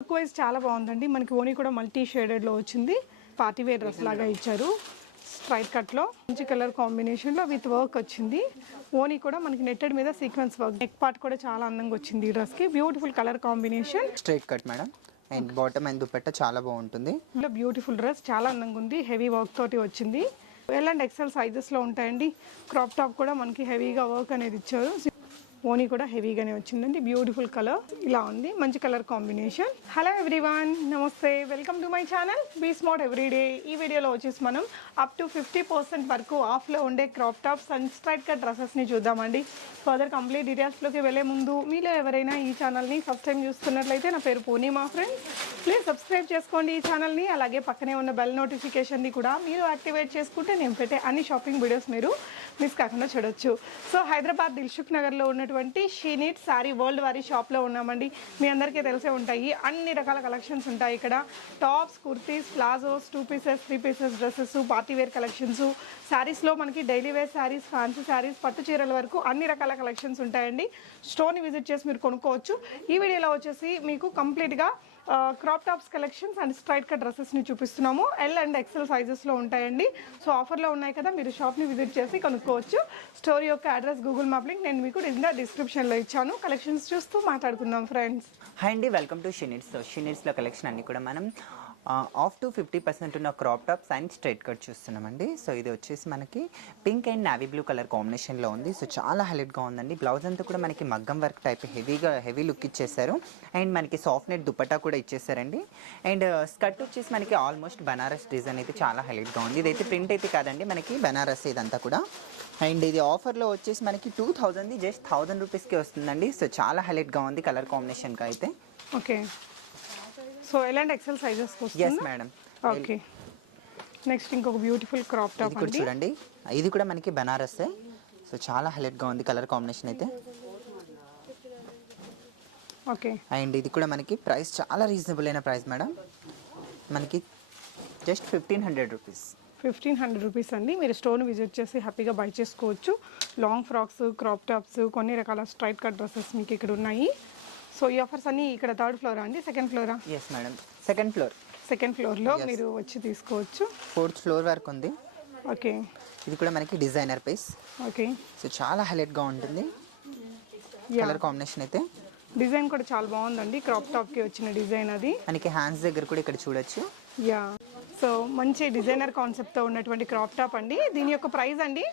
Look wise చాలా బాగుందండి. మనకి ఓనీ కూడా మల్టీ షేడెడ్లో వచ్చింది. పార్టీ వేర్ డ్రెస్ లాగా ఇచ్చారు. స్ట్రైట్ కట్లో మంచి కలర్ కాంబినేషన్లో విత్ వర్క్ వచ్చింది. ఓనీ కూడా మనకి నెట్టెడ్ మీద సీక్వెన్స్ వర్క్. నెక్ పార్ట్ కూడా చాలా అందంగా వచ్చింది ఈ డ్రెస్కి. Beautiful colour combination. Straight cut madam. And bottom and dupatta చాలా బాగుంటుంది. బ్యూటిఫుల్ డ్రెస్ చాలా అందంగా ఉంది. హెవీ వర్క్ తోటి వచ్చింది. ఎల్ అండ్ ఎక్సెల్ సైజెస్లో ఉంటాయండి. క్రాప్ టాప్ కూడా మనకి హెవీగా వర్క్ అనేది ఇచ్చారు. ఓనీ కూడా హెవీగానే వచ్చిందండి. బ్యూటిఫుల్ కలర్ ఇలా ఉంది. మంచి కలర్ కాంబినేషన్. హలో ఎవ్రీవన్, నమస్తే, welcome to my channel be smart everyday. ఈ వీడియోలో వచ్చేసి మనం అప్ టు 50% వరకు ఆఫ్లో ఉండే crop tops and straight cut డ్రెస్సెస్ని చూద్దామండి. ఫర్దర్ కంప్లీట్ డీటెయిల్స్లోకి వెళ్ళే ముందు మీలో ఎవరైనా ఈ ఛానల్ని ఫస్ట్ టైం చూస్తున్నట్లయితే, నా పేరు పూర్ణిమ ఫ్రెండ్స్, ప్లీజ్ సబ్స్క్రైబ్ చేసుకోండి ఈ ఛానల్ని. అలాగే పక్కనే ఉన్న బెల్ నోటిఫికేషన్ని కూడా మీరు యాక్టివేట్ చేసుకుంటే నేను పెట్టే అన్ని షాపింగ్ వీడియోస్ మీరు మిస్ కాకుండా చూడొచ్చు. సో హైదరాబాద్ దిల్సుఖ్ నగర్లో ఉన్నటువంటి షీ నీడ్స్ శారీ వరల్డ్ వారి షాప్లో ఉన్నామండి. మీ అందరికీ తెలిసే ఉంటాయి, అన్ని రకాల కలెక్షన్స్ ఉంటాయి ఇక్కడ. Tops, kurtis, palazzos, 2 pieces 3 pieces dresses, party wear collections, శారీస్లో మనకి daily wear sarees, fancy sarees, పట్టు చీరల వరకు అన్ని రకాల కలెక్షన్స్ ఉంటాయండి. స్టోర్ని విజిట్ చేసి మీరు కొనుక్కోవచ్చు. ఈ వీడియోలో వచ్చేసి మీకు కంప్లీట్గా crop tops collections and straight cut డ్రెస్సెస్ని చూపిస్తున్నాము. ఎల్ అండ్ ఎక్సెల్ సైజెస్లో ఉంటాయండి. సో ఆఫర్లో ఉన్నాయి కదా, మీరు షాప్ని విజిట్ చేసి కొనుక్కోవచ్చు. స్టోర్ యొక్క అడ్రస్, గూగుల్ మ్యాప్ లింక్ నేను మీకు డిస్క్రిప్షన్లో ఇచ్చాను. కలెక్షన్స్ చూస్తూ మాట్లాడుకుందాం ఫ్రెండ్స్. హాయ్ అండి, welcome to she needs. So she నీడ్స్లో కలెక్షన్ అన్ని కూడా మనం ఆఫ్ టు 50% ఉన్న crop tops and straight cut చూస్తున్నామండి. సో ఇది వచ్చేసి మనకి pink and navy blue colour కాంబినేషన్లో ఉంది. సో చాలా హైలైట్గా ఉందండి. బ్లౌజ్ అంతా కూడా మనకి మగ్గం వర్క్ టైప్ హెవీ లుక్ ఇచ్చేసారు. అండ్ మనకి సాఫ్ట్ నెట్ దుపట్టా కూడా ఇచ్చేసారండి. అండ్ స్కర్ట్ వచ్చేసి మనకి ఆల్మోస్ట్ బనారస్ డిజైన్ అయితే చాలా హైలైట్గా ఉంది. ఇదైతే ప్రింట్ అయితే కాదండి, మనకి బనారస్ ఇదంతా కూడా. అండ్ ఇది ఆఫర్లో వచ్చేసి మనకి 2000 జస్ట్ 1000 రూపీస్కి వస్తుందండి. సో చాలా హైలైట్గా ఉంది కలర్ కాంబినేషన్గా అయితే. Okay, so L and XL sizes yes madam. Okay, next ఇంకొక బ్యూటిఫుల్ క్రాప్ టాప్ కూడా చూడండి. ఇది కూడా మనకి బనారస్. సో చాలా హైలైట్గా ఉంది కలర్ కాంబినేషన్ అయితే. ఓకే, అండ్ ఇది కూడా మనకి ప్రైస్ చాలా రీజనబుల్ అయిన ప్రైస్ మేడం. మనకి జస్ట్ 1500 రూపీస్. 1500 రూపీస్ అండి. మీరు స్టోర్ని విజిట్ చేసి హ్యాపీగా బై చేసుకోవచ్చు. లాంగ్ ఫ్రాక్స్, క్రాప్ టాప్స్, కొన్ని రకాల స్ట్రైట్ కట్ డ్రెస్సెస్ మీకు ఇక్కడ ఉన్నాయి. సో ఈ ఆఫర్స్ అన్ని ఇక్కడ 3rd ఫ్లోరా అండి, 2nd flora? Yes madam, 2nd floor. 2nd ఫ్లోర్లో మీరు వచ్చి తీసుకోవచ్చు. 4th ఫ్లోర్ వరకు ఉంది. ఓకే, ఇది కూడా మనకి డిజైనర్ పీస్. ఓకే, సో చాలా హైలైట్గా ఉంటుంది కలర్ కాంబినేషన్ అయితే. డిజైన్ కూడా చాలా బాగుందండి. క్రాప్ టాప్కి వచ్చిన డిజైన్ అది. మనకి హ్యాండ్స్ దగ్గర కూడా ఇక్కడ చూడొచ్చు. యా, సో మంచి డిజైనర్ కాన్సెప్ట్తో ఉన్నటువంటి క్రాప్ టాప్ అండి. దీని యొక్క ప్రైస్ అండి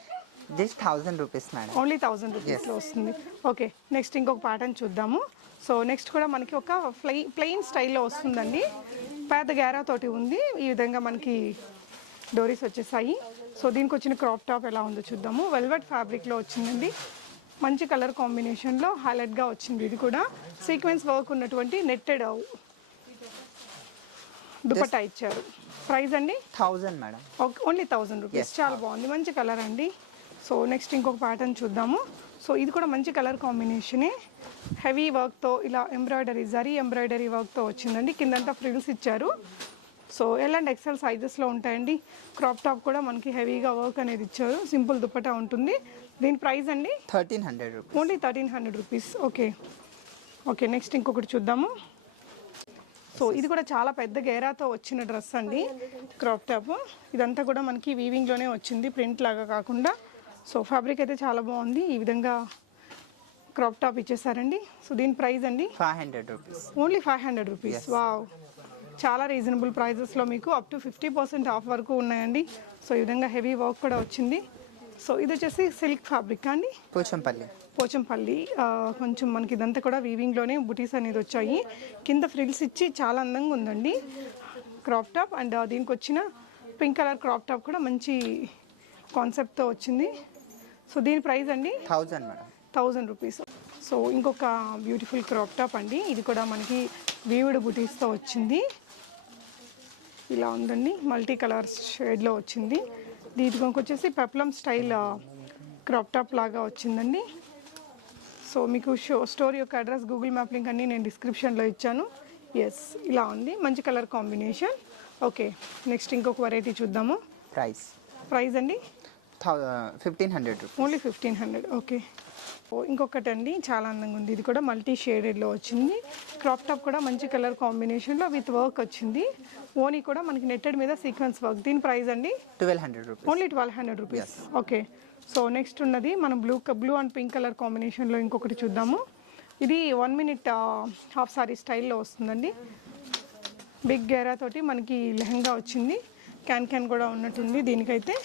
జస్ట్ 1000 రూపీస్ మేడం. ఓన్లీ 1000 రూపీస్లో వస్తుంది. ఓకే, నెక్స్ట్ ఇంకొక ప్యాటర్న్ చూద్దాము. సో నెక్స్ట్ కూడా మనకి ఒక ప్లెయిన్ స్టైల్లో వస్తుందండి. పెద్ద గ్యారా తోటి ఉంది. ఈ విధంగా మనకి డోరీస్ వచ్చేసాయి. సో దీనికి వచ్చిన క్రాప్ టాప్ ఎలా ఉందో చూద్దాము. వెల్వెట్ ఫ్యాబ్రిక్లో వచ్చిందండి. మంచి కలర్ కాంబినేషన్లో హైలైట్గా వచ్చింది. ఇది కూడా సీక్వెన్స్ వర్క్ ఉన్నటువంటి నెట్టెడ్ దుపట్టా ఇచ్చారు. ప్రైస్ అండి 1000 మేడం. Okay, only 1000 rupees. చాలా బాగుంది, మంచి కలర్ అండి. సో నెక్స్ట్ ఇంకొక ప్యాటర్న్ చూద్దాము. సో ఇది కూడా మంచి కలర్ కాంబినేషనే. హెవీ వర్క్తో ఇలా జరీ ఎంబ్రాయిడరీ వర్క్తో వచ్చిందండి. కిందంతా ఫ్రిల్స్ ఇచ్చారు. సో ఎల్ అండ్ ఎక్సెల్ సైజెస్లో ఉంటాయండి. క్రాప్ టాప్ కూడా మనకి హెవీగా వర్క్ అనేది ఇచ్చారు. సింపుల్ దుపట్టా ఉంటుంది. దీని ప్రైస్ అండి 1300 rupees. Only 1300 rupees. Okay, okay, next ఇంకొకటి చూద్దాము. సో ఇది కూడా చాలా పెద్ద గేరాతో వచ్చిన డ్రెస్ అండి, క్రాప్ టాప్. ఇదంతా కూడా మనకి వీవింగ్లోనే వచ్చింది, ప్రింట్ లాగా కాకుండా. సో ఫ్యాబ్రిక్ అయితే చాలా బాగుంది. ఈ విధంగా క్రాప్ టాప్ ఇచ్చేసారండి. సో దీని ప్రైస్ అండి 500 రూపీస్. Only 500 rupees. వావ్, చాలా రీజనబుల్ ప్రైజెస్లో మీకు అప్ టు 50% ఆఫ్ వరకు ఉన్నాయండి. సో ఈ విధంగా హెవీ వర్క్ కూడా వచ్చింది. సో ఇది వచ్చేసి సిల్క్ ఫ్యాబ్రిక్ అండి, పోచంపల్లి. కొంచెం మనకి ఇదంతా కూడా వీవింగ్లోనే బుటీస్ అనేది వచ్చాయి. కింద ఫ్రిల్స్ ఇచ్చి చాలా అందంగా ఉందండి క్రాప్ టాప్. అండ్ దీనికి వచ్చిన పింక్ కలర్ క్రాప్ టాప్ కూడా మంచి కాన్సెప్ట్తో వచ్చింది. సో దీని ప్రైస్ అండి 1000 మేడం. 1000 రూపీస్. సో ఇంకొక బ్యూటిఫుల్ క్రాప్ టాప్ అండి. ఇది కూడా మనకి వీవుడ్ బుటీస్తో వచ్చింది. ఇలా ఉందండి, మల్టీ కలర్ షేడ్లో వచ్చింది. దీనికి వచ్చేసి పెప్లమ్ స్టైల్ క్రాప్ టాప్ లాగా వచ్చిందండి. సో మీకు స్టోర్ యొక్క అడ్రస్, గూగుల్ మ్యాప్ లింక్ అన్నీ నేను డిస్క్రిప్షన్లో ఇచ్చాను. ఎస్, ఇలా ఉంది, మంచి కలర్ కాంబినేషన్. ఓకే, నెక్స్ట్ ఇంకొక వెరైటీ చూద్దాము. ప్రైస్ అండి 1500 రూపీస్. ఓన్లీ 1500. ఓకే, ఇంకొకటి అండి చాలా అందంగా ఉంది, ఇది కూడా మల్టీ షేడెడ్లో వచ్చింది. క్రాప్ టాప్ కూడా మంచి కలర్ కాంబినేషన్లో విత్ వర్క్ వచ్చింది. ఓనీ కూడా మనకి నెట్టెడ్ మీద సీక్వెన్స్ వర్క్. దీని ప్రైస్ అండి 1200 rupees. Only 1200 rupees. Okay. So next ఉన్నది మనం బ్లూ అండ్ పింక్ కలర్ కాంబినేషన్లో ఇంకొకటి చూద్దాము. ఇది 1 మినిట్ హాఫ్ సారీ స్టైల్లో వస్తుందండి. బిగ్ గేరా తోటి మనకి లెహంగా వచ్చింది. క్యాన్ కూడా ఉన్నట్టుంది దీనికైతే.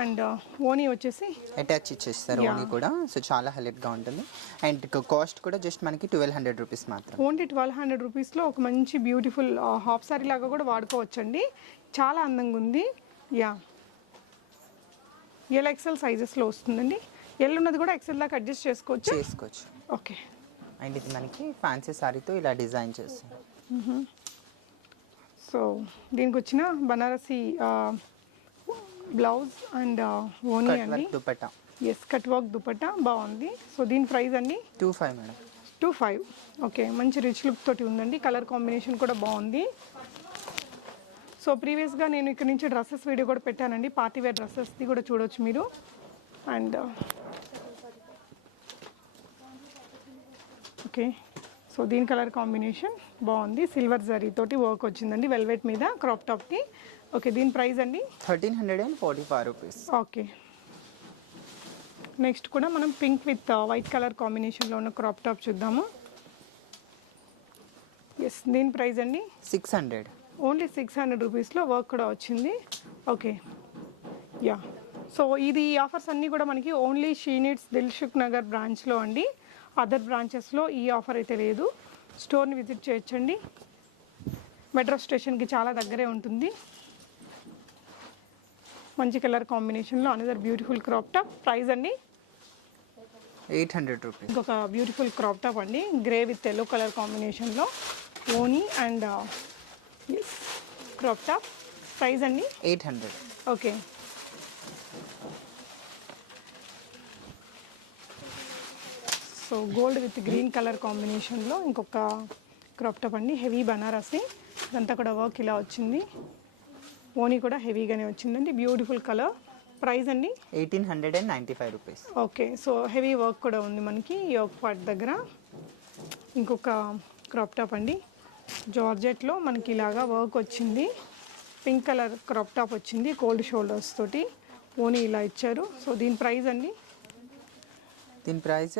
అండ్ ఓనీ వచ్చేసి అటాచ్ ఇచ్చేస్తారు ఓనీ కూడా. సో చాలా హైలైట్గా ఉంటుంది. అండ్ కాస్ట్ కూడా జస్ట్ మనకి 1200 రూపీస్ మాత్రం. ఓన్లీ 1200 రూపీస్లో ఒక మంచి బ్యూటిఫుల్ హాఫ్ సారీ లాగా కూడా వాడుకోవచ్చండి. చాలా అందంగా ఉంది. యా, ఎల్ ఎక్సెల్ సైజెస్లో వస్తుందండి. ఎల్ ఉన్నది కూడా ఎక్సెల్ దాకా అడ్జస్ట్ చేసుకోవచ్చు. ఓకే. అండ్ ఇది మనకి ఫ్యాన్సీ సారీతో ఇలా డిజైన్ చేస్తారు. సో దీనికి వచ్చిన బనారసి బ్లౌజ్ అండ్ ఓనీ అండి. Dupatta. Yes, cut work dupatta బాగుంది. సో దీని ప్రైస్ అండి 25 మేడం. 25. ఓకే, మంచి రిచ్ లుక్ తోటి ఉందండి. కలర్ కాంబినేషన్ కూడా బాగుంది. సో ప్రీవియస్గా నేను ఇక్కడ నుంచి డ్రెస్సెస్ వీడియో కూడా పెట్టానండి, పార్టీ వేర్ డ్రెస్సెస్ది కూడా చూడవచ్చు మీరు. అండ్ ఓకే, సో దీని కలర్ కాంబినేషన్ బాగుంది. సిల్వర్ జరీ తోటి వర్క్ వచ్చిందండి వెల్వెట్ మీద క్రాప్ టాప్కి. ఓకే, దీని ప్రైస్ అండి 1345 రూపీస్. ఓకే. నెక్స్ట్ కూడా మనం పింక్ విత్ వైట్ కలర్ కాంబినేషన్లో ఉన్న క్రాప్ టాప్ చూద్దాము. ఎస్, దీని ప్రైస్ అండి 600. ఓన్లీ 600 రూపీస్లో వర్క్ కూడా వచ్చింది. ఓకే. యా, సో ఇది ఆఫర్స్ అన్నీ కూడా మనకి only she needs Dilsukh Nagar బ్రాంచ్లో అండి. అదర్ బ్రాంచెస్లో ఈ ఆఫర్ అయితే లేదు. స్టోర్ని విజిట్ చేయొచ్చండి. మెట్రో స్టేషన్కి చాలా దగ్గరే ఉంటుంది. మంచి కలర్ కాంబినేషన్లో another beautiful crop top. Price అండి 800 రూపీస్. ఇంకొక బ్యూటిఫుల్ క్రాప్ టాప్ అండి, గ్రే విత్ ఎల్లో కలర్ కాంబినేషన్లో ఓనీ అండ్ క్రాప్ టాప్. ప్రైస్ అండి 800. Okay. So gold with green colour కాంబినేషన్లో ఇంకొక క్రాప్ టాప్ అండి, హెవీ బనారసి. ఇదంతా కూడా వర్క్ ఇలా వచ్చింది. ఓనీ కూడా హెవీగానే వచ్చిందండి, బ్యూటిఫుల్ కలర్. ప్రైస్ అండి 1895 rupees. Okay. So heavy work కూడా ఉంది మనకి యోక్ పార్ట్ దగ్గర. ఇంకొక క్రాప్ టాప్ అండి, జార్జెట్లో మనకి ఇలాగా వర్క్ వచ్చింది. పింక్ కలర్ క్రాప్ టాప్ వచ్చింది కోల్డ్ షోల్డర్స్ తోటి. ఓనీ ఇలా ఇచ్చారు. సో దీని ప్రైస్ అండి దీని ప్రైస్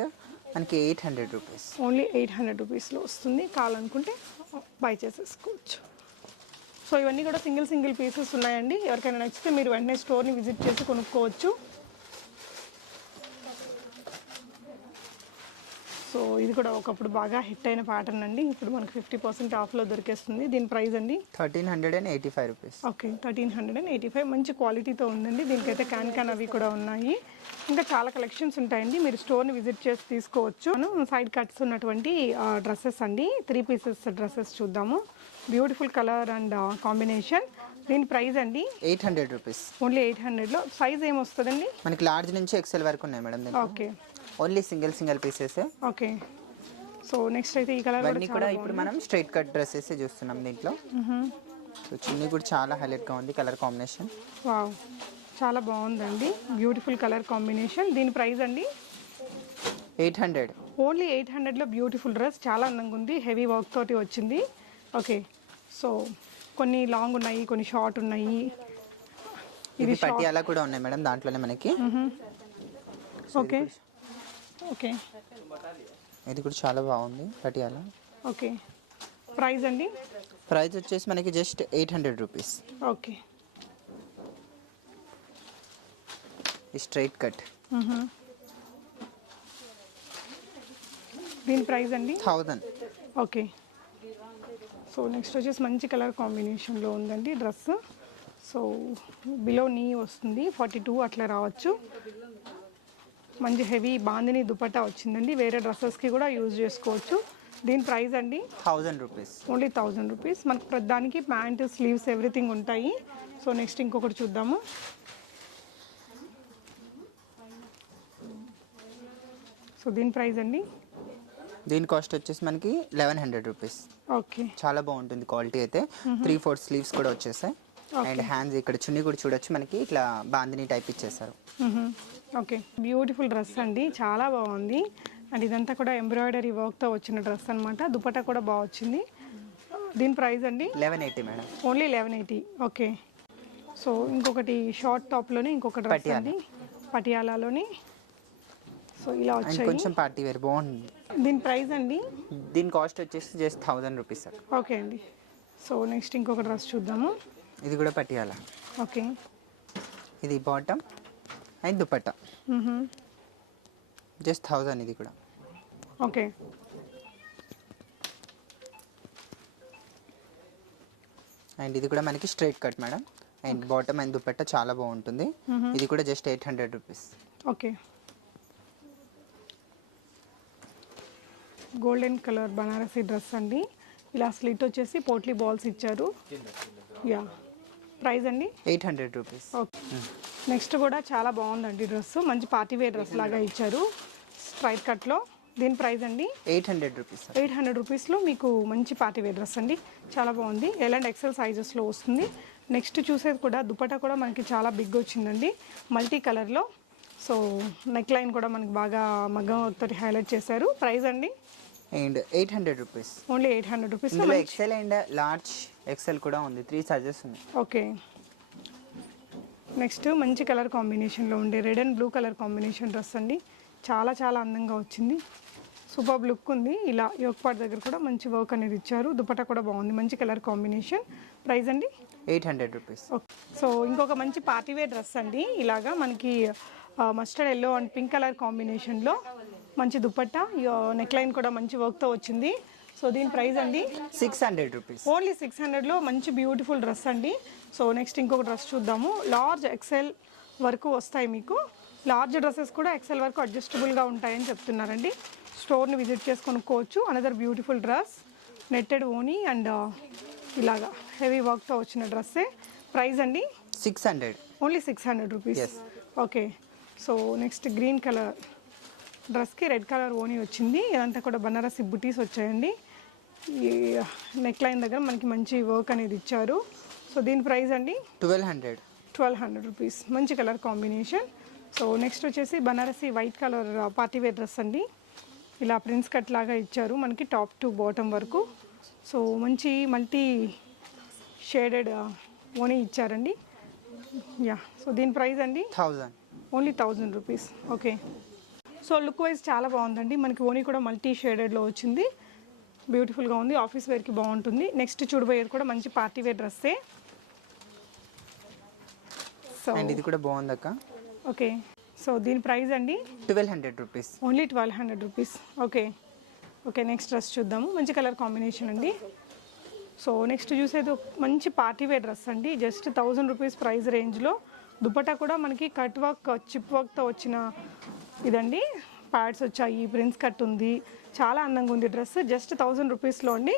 మనకి 800 రూపీస్. ఓన్లీ 800 రూపీస్లో వస్తుంది. కావాలనుకుంటే బై చేసేసుకోవచ్చు. సో ఇవన్నీ కూడా సింగిల్ పీసెస్ ఉన్నాయండి. ఎవరికైనా నచ్చితే మీరు వెంటనే స్టోర్ని విజిట్ చేసి కొనుక్కోవచ్చు. సో ఇది కూడా ఒకప్పుడు బాగా హిట్ అయిన ప్యాటర్న్ అండి. ఇప్పుడు మనకు 50% ఆఫ్లో దొరికేస్తుంది. దీని ప్రైస్ అండి 1385 రూపీస్. ఓకే, 1385. మంచి క్వాలిటీతో ఉందండి. దీనికైతే క్యాన్ అవి కూడా ఉన్నాయి. ఇంకా చాలా కలెక్షన్స్ ఉంటాయండి, మీరు స్టోర్ని విజిట్ చేసి తీసుకోవచ్చు. మనం సైడ్ కట్స్ ఉన్నటువంటి డ్రెస్సెస్ అండి, 3 పీసెస్ డ్రెస్సెస్ చూద్దాము. Beautiful colour and combination. దీని ప్రైస్ అండి 800 రూపీస్. ఓన్లీ 800లో. సైజ్ ఏమొస్తుందండి? మనకి లార్జ్ నుంచి ఎక్సెల్ వరకు ఉన్నాయి madam. Okay. Only single pieces. Okay. So next అయితే ఈ కలర్ కూడా ఇప్పుడు మనం స్ట్రైట్ కట్ డ్రెస్సెస్ చూస్తున్నాం దీంట్లో. సో చున్నీ కూడా చాలా హైలైట్గా ఉంది కలర్ కాంబినేషన్. వావ్, చాలా బాగుందండి, బ్యూటిఫుల్ కలర్ కాంబినేషన్. దీని ప్రైస్ అండి 800. ఓన్లీ 800లో బ్యూటిఫుల్ డ్రెస్. చాలా అందంగా ఉంది, హెవీ వర్క్ తోటి వచ్చింది. ఓకే. సో కొన్ని లాంగ్ ఉన్నాయి, కొన్ని షార్ట్ ఉన్నాయి. ఇది పటియాలా కూడా ఉన్నాయి మేడం దాంట్లోనే మనకి. ఓకే. ఓకే, ఇది కూడా చాలా బాగుంది పటియాలా. ఓకే. ప్రైస్ అండి? ప్రైస్ వచ్చేసి మనకి just 800 rupees. Okay. Straight cut. దీని ప్రైస్ అండి 1000. ఓకే. సో నెక్స్ట్ వచ్చేసి మంచి కలర్ కాంబినేషన్లో ఉందండి డ్రెస్. సో బిలో నీ వస్తుంది, 42 అట్లా రావచ్చు. మంచి హెవీ బాందిని దుపట్టా వచ్చిందండి, వేరే డ్రెస్సెస్కి కూడా యూజ్ చేసుకోవచ్చు. దీని ప్రైస్ అండి 1000 రూపీస్. Only 1000 rupees. మనకు ప్రతిదానికి ప్యాంట్, స్లీవ్స్ ఎవ్రీథింగ్ ఉంటాయి. సో నెక్స్ట్ ఇంకొకటి చూద్దాము. సో దీని ప్రైస్ అండి దీని కాస్ట్ వచ్చేసి మనకి 1100 రూపీస్. ఓకే. చాలా బాగుంటుంది క్వాలిటీ అయితే. 3/4 స్లీవ్స్ కూడా వచ్చేసాయి. అండ్ హ్యాండ్స్ ఇక్కడ చున్నీ కూడా చూడొచ్చు మనకి ఇట్లా బాందిని టైప్ ఇచ్చేసారు. ఓకే, బ్యూటిఫుల్ డ్రెస్ అండి, చాలా బాగుంది. అండ్ ఇదంతా కూడా ఎంబ్రాయిడరీ వర్క్తో వచ్చిన డ్రెస్ అనమాట. దుపట్టా కూడా బాగా వచ్చింది. దీని ప్రైస్ అండి 1180 మేడం. ఓన్లీ 1180. ఓకే, సో ఇంకొకటి షార్ట్ టాప్లోనే ఇంకొక డ్రెస్ అండి, పటియాలాలోని. సో ఇలా వచ్చాయి, కొంచెం పార్టీ వేర్ బాగుంది. దీని ప్రైస్ అండి, దీని కాస్ట్ వచ్చేసి జస్ట్ 1000 రూపీస్ సార్. ఓకే అండి. సో నెక్స్ట్ ఇంకొక డ్రెస్ చూద్దాము. ఇది కూడా పటియాలా. ఓకే, ఇది బాటమ్ అండ్ దుపట్టా జస్ట్ 1000. ఇది కూడా ఓకే. అండ్ ఇది కూడా మనకి straight cut madam. And bottom and dupatta చాలా బాగుంటుంది. ఇది కూడా just 800 rupees. Okay, golden colour Banarasi dress అండి. ఇలా స్లిట్ వచ్చేసి పోట్లీ బాల్స్ ఇచ్చారు. యా, ప్రైస్ అండి 800 రూపీస్. ఓకే, నెక్స్ట్ కూడా చాలా బాగుందండి డ్రెస్, మంచి పార్టీ వేర్ డ్రెస్ లాగా ఇచ్చారు స్ట్రైట్ కట్లో. దీని ప్రైస్ అండి 800 రూపీస్. 800 రూపీస్లో మీకు మంచి పార్టీ వేర్ డ్రెస్ అండి, చాలా బాగుంది. ఎల్ అండ్ ఎక్సెల్ సైజెస్లో వస్తుంది. నెక్స్ట్ చూసేది కూడా దుపట్టా కూడా మనకి చాలా బిగ్ వచ్చిందండి, మల్టీ కలర్లో. సో నెక్ లైన్ కూడా మనకి బాగా మగ్గం తోటి హైలైట్ చేశారు. ప్రైస్ అండి అండ్ 800 రూపీస్. Only 800 rupees. ఇందులో ఎక్సెల్ అండ్ లార్జ్ ఎక్సెల్ కూడా ఉంది, 3 సైజెస్ ఉన్నాయి. ఓకే, నెక్స్ట్ మంచి కలర్ కాంబినేషన్లో ఉండే red and blue colour combination dress అండి, చాలా చాలా అందంగా వచ్చింది, సూపర్ లుక్ ఉంది. ఇలా యోక్ పార్ట్ దగ్గర కూడా మంచి వర్క్ అనేది ఇచ్చారు. దుపట్టా కూడా బాగుంది, మంచి కలర్ కాంబినేషన్. ప్రైస్ అండి 800 రూపీస్. ఓకే, సో ఇంకొక మంచి పార్టీ వేర్ డ్రెస్ అండి, ఇలాగా మనకి mustard yellow and pink colour కాంబినేషన్లో మంచి దుపట్టా, నెక్ లైన్ కూడా మంచి వర్క్తో వచ్చింది. సో దీని ప్రైస్ అండి 600 రూపీస్. ఓన్లీ 600లో మంచి బ్యూటిఫుల్ డ్రెస్ అండి. సో నెక్స్ట్ ఇంకొక డ్రెస్ చూద్దాము. లార్జ్ ఎక్సెల్ వరకు వస్తాయి మీకు. లార్జ్ డ్రెస్సెస్ కూడా ఎక్సెల్ వరకు అడ్జస్టబుల్గా ఉంటాయని చెప్తున్నారండి. స్టోర్ని విజిట్ చేసి కొనుక్కోవచ్చు. అనదర్ బ్యూటిఫుల్ డ్రెస్, నెట్టెడ్ ఓనీ అండ్ ఇలాగా హెవీ వర్క్తో వచ్చిన డ్రెస్సే. ప్రైస్ అండి 600. Only 600 rupees. Okay, so next green colour డ్రెస్కి రెడ్ కలర్ ఓనీ వచ్చింది. ఇదంతా కూడా బనారసి బుటీస్ వచ్చాయండి. ఈ నెక్ లైన్ దగ్గర మనకి మంచి వర్క్ అనేది ఇచ్చారు. సో దీని ప్రైస్ అండి 1200 రూపీస్. మంచి కలర్ కాంబినేషన్. సో నెక్స్ట్ వచ్చేసి Banarasi white colour party wear dress అండి. ఇలా ప్రిన్స్ కట్ లాగా ఇచ్చారు మనకి టాప్ టు బాటమ్ వరకు. సో మంచి మల్టీ షేడెడ్ ఓనీ ఇచ్చారండి. యా, సో దీని ప్రైస్ అండి 1000. Only 1000 rupees. Okay, so look wise చాలా బాగుందండి. మనకి ఓనీ కూడా మల్టీ షేడెడ్లో వచ్చింది, బ్యూటిఫుల్గా ఉంది, ఆఫీస్ వేర్కి బాగుంటుంది. నెక్స్ట్ చూడబోయేది కూడా మంచి పార్టీ వేర్ డ్రెస్సే. సో అండ్ ఇది కూడా బాగుంది అక్క. ఓకే, సో దీని ప్రైస్ అండి 1200 rupees. Only 1200 rupees. Okay, okay, next dress చూద్దాము. మంచి కలర్ కాంబినేషన్ అండి. సో నెక్స్ట్ చూసేది మంచి పార్టీ వేర్ డ్రెస్ అండి, జస్ట్ 1000 రూపీస్ ప్రైస్ రేంజ్లో. దుపట్టా కూడా మనకి కట్ వర్క్ చిప్ వర్క్తో వచ్చిన ఇదండి, ప్యాడ్స్ వచ్చాయి, ప్రిన్స్ కట్ ఉంది, చాలా అందంగా ఉంది డ్రెస్. జస్ట్ 1000 రూపీస్లో అండి.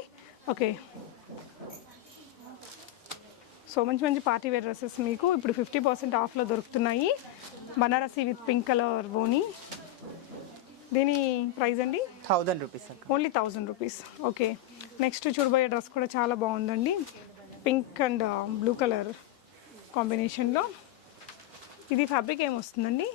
ఓకే, సో మంచి మంచి పార్టీ వేర్ డ్రెస్సెస్ మీకు ఇప్పుడు 50% ఆఫ్లో దొరుకుతున్నాయి. బనారసి విత్ పింక్ కలర్ ఓనీ. దీని ప్రైస్ అండి 1000 rupees. Only 1000 rupees. Okay, next చూడబోయే డ్రెస్ కూడా చాలా బాగుందండి, పింక్ అండ్ బ్లూ కలర్ కాంబినేషన్లో. ఇది ఫ్యాబ్రిక్ ఏమొస్తుందండి?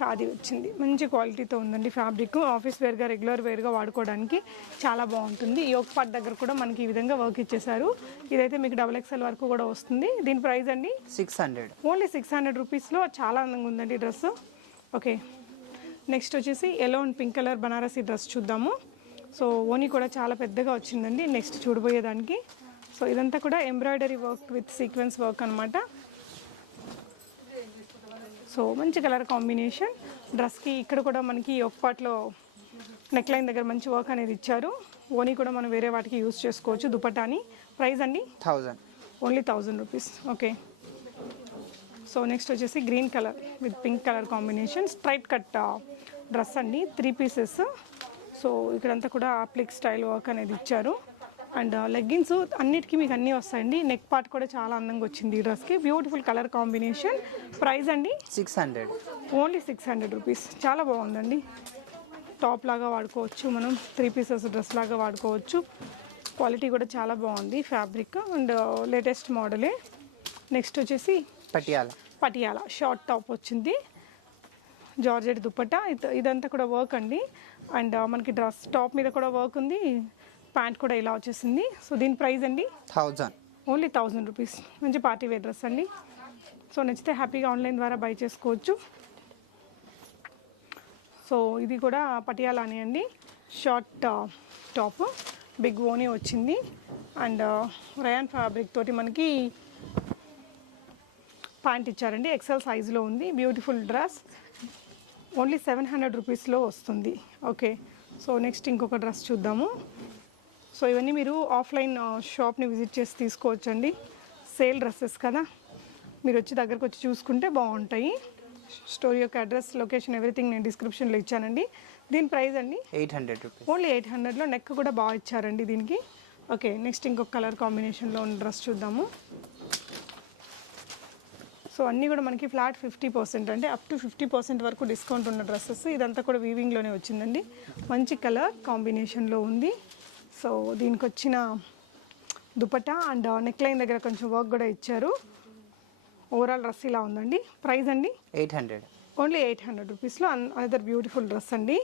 ఖాదీ వచ్చింది, మంచి క్వాలిటీతో ఉందండి ఫ్యాబ్రిక్. ఆఫీస్ వేర్గా రెగ్యులర్ వేర్గా వాడుకోవడానికి చాలా బాగుంటుంది. యోక్ పార్ట్ దగ్గర కూడా మనకి ఈ విధంగా వర్క్ ఇచ్చేసారు. ఇదైతే మీకు XXL వరకు కూడా వస్తుంది. దీని ప్రైస్ అండి 600. ఓన్లీ 600 రూపీస్లో చాలా అందంగా ఉందండి డ్రెస్. ఓకే, నెక్స్ట్ వచ్చేసి yellow and pink colour Banarasi dress చూద్దాము. సో ఓనీ కూడా చాలా పెద్దగా వచ్చిందండి నెక్స్ట్ చూడబోయేదానికి. సో ఇదంతా కూడా embroidery work with sequence work అనమాట. సో మంచి కలర్ కాంబినేషన్ డ్రెస్కి. ఇక్కడ కూడా మనకి ఒక పార్ట్లో నెక్ లైన్ దగ్గర మంచి వర్క్ అనేది ఇచ్చారు. ఓనీ కూడా మనం వేరే వాటికి యూస్ చేసుకోవచ్చు దుపట్టాని. ప్రైస్ అండి 1000. Only 1000 rupees. Okay, so next వచ్చేసి green colour with pink colour combination straight cut dress అండి, 3 పీసెస్. సో ఇక్కడంతా కూడా అప్లిక్ స్టైల్ వర్క్ అనేది ఇచ్చారు. అండ్ లెగ్గిన్స్ అన్నిటికీ మీకు అన్నీ వస్తాయండి. నెక్ పార్ట్ కూడా చాలా అందంగా వచ్చింది ఈ డ్రెస్కి. Beautiful colour combination. ప్రైస్ అండి 600. Only 600 rupees. చాలా బాగుందండి, టాప్ లాగా వాడుకోవచ్చు మనం, 3 పీసెస్ డ్రెస్ లాగా వాడుకోవచ్చు. క్వాలిటీ కూడా చాలా బాగుంది ఫ్యాబ్రిక్ అండ్ లేటెస్ట్ మోడలే. నెక్స్ట్ వచ్చేసి పటియాలా పటియాలా షార్ట్ టాప్ వచ్చింది, జార్జెట్ దుపట్టా. ఇదంతా కూడా వర్క్ అండి. అండ్ మనకి డ్రెస్ టాప్ మీద కూడా వర్క్ ఉంది, ప్యాంట్ కూడా ఇలా వచ్చేసింది. సో దీని ప్రైస్ అండి 1000. Only 1000 rupees. మంచి పార్టీ వేర్ డ్రెస్ అండి. సో నచ్చితే హ్యాపీగా ఆన్లైన్ ద్వారా బై చేసుకోవచ్చు. సో ఇది కూడా పటియాలానే అండి, షార్ట్ టాప్, బిగ్ ఓనీ వచ్చింది. అండ్ రయాన్ ఫ్యాబ్రిక్ తోటి మనకి ప్యాంట్ ఇచ్చారండి, ఎక్సెల్ సైజులో ఉంది. బ్యూటిఫుల్ డ్రెస్, ఓన్లీ 700 రూపీస్లో వస్తుంది. ఓకే, సో నెక్స్ట్ ఇంకొక డ్రెస్ చూద్దాము. సో ఇవన్నీ మీరు ఆఫ్లైన్ షాప్ని విజిట్ చేసి తీసుకోవచ్చండి. సేల్ డ్రెస్సెస్ కదా, మీరు వచ్చి దగ్గరకు వచ్చి చూసుకుంటే బాగుంటాయి. స్టోర్ యొక్క అడ్రస్, లొకేషన్, ఎవ్రీథింగ్ నేను డిస్క్రిప్షన్లో ఇచ్చానండి. దీని ప్రైస్ అండి 800 రూపీస్. ఓన్లీ 800లో. నెక్ కూడా బాగా ఇచ్చారండి దీనికి. ఓకే, నెక్స్ట్ ఇంకొక కలర్ కాంబినేషన్లో ఉన్న డ్రెస్ చూద్దాము. సో అన్నీ కూడా మనకి ఫ్లాట్ 50%, అంటే అప్ టు 50% వరకు డిస్కౌంట్ ఉన్న డ్రెస్సెస్. ఇదంతా కూడా వీవింగ్లోనే వచ్చిందండి, మంచి కలర్ కాంబినేషన్లో ఉంది. సో దీనికి వచ్చిన దుపట్టా అండ్ నెక్ లైన్ దగ్గర కొంచెం వర్క్ కూడా ఇచ్చారు. ఓవరాల్ డ్రెస్ ఇలా ఉందండి. ప్రైస్ అండి 800. ఓన్లీ 800 రూపీస్లో అనదర్ బ్యూటిఫుల్ డ్రెస్ అండి.